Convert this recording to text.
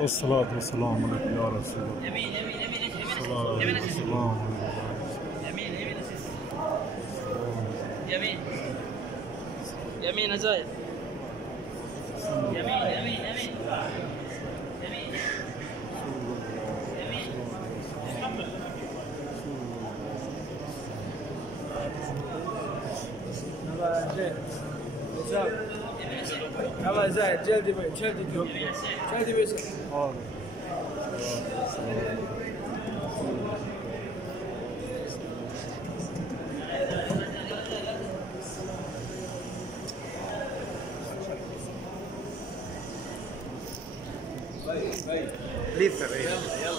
والصلاة والسلام عليك يا رسول الله. يمين يمين يمين الصلاة والسلام يمين يمين يمين يمين زايد يمين يمين يمين يمين يمين يلا زايد جلدي بي جلدي جلدي بي حاضر. ليث يلا